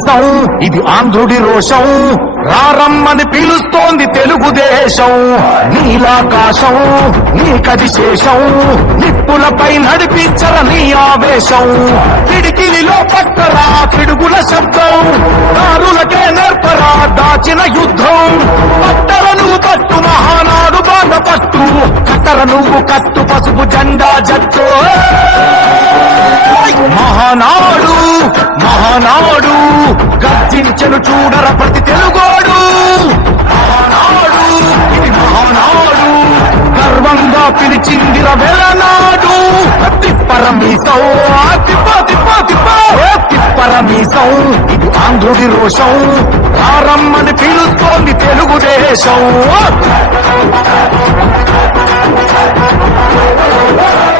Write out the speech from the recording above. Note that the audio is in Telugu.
మీసం ఇది ఆంధ్రుడి రోషం రారమ్మని పిలుస్తోంది తెలుగుదేశం నీలాకాశం నీకది శేషం నిప్పులపై నడిపించర నీ ఆవేశం పిడికిలిలో పట్టరా పిడుగుల శబ్దం దారులకే నేర్పరా దాచిన యుద్ధం పట్టర నువ్వు కట్టు మహానాడు బాధ పట్టు కట్టర నువ్వు కట్టు పసుపు జెండా జట్టు మహానాడు మహానాడు గర్జించను చూడర ప్రతి తెలుగోడు మహానాడు ఇది మహానాడు గర్వంగా పిలిచిందిర వెలనాడు తిప్పరమీసం తిప్పరమీసం ఇది ఆంధ్రుడి రోషం రారమ్మని పిలుస్తోంది తెలుగుదేశం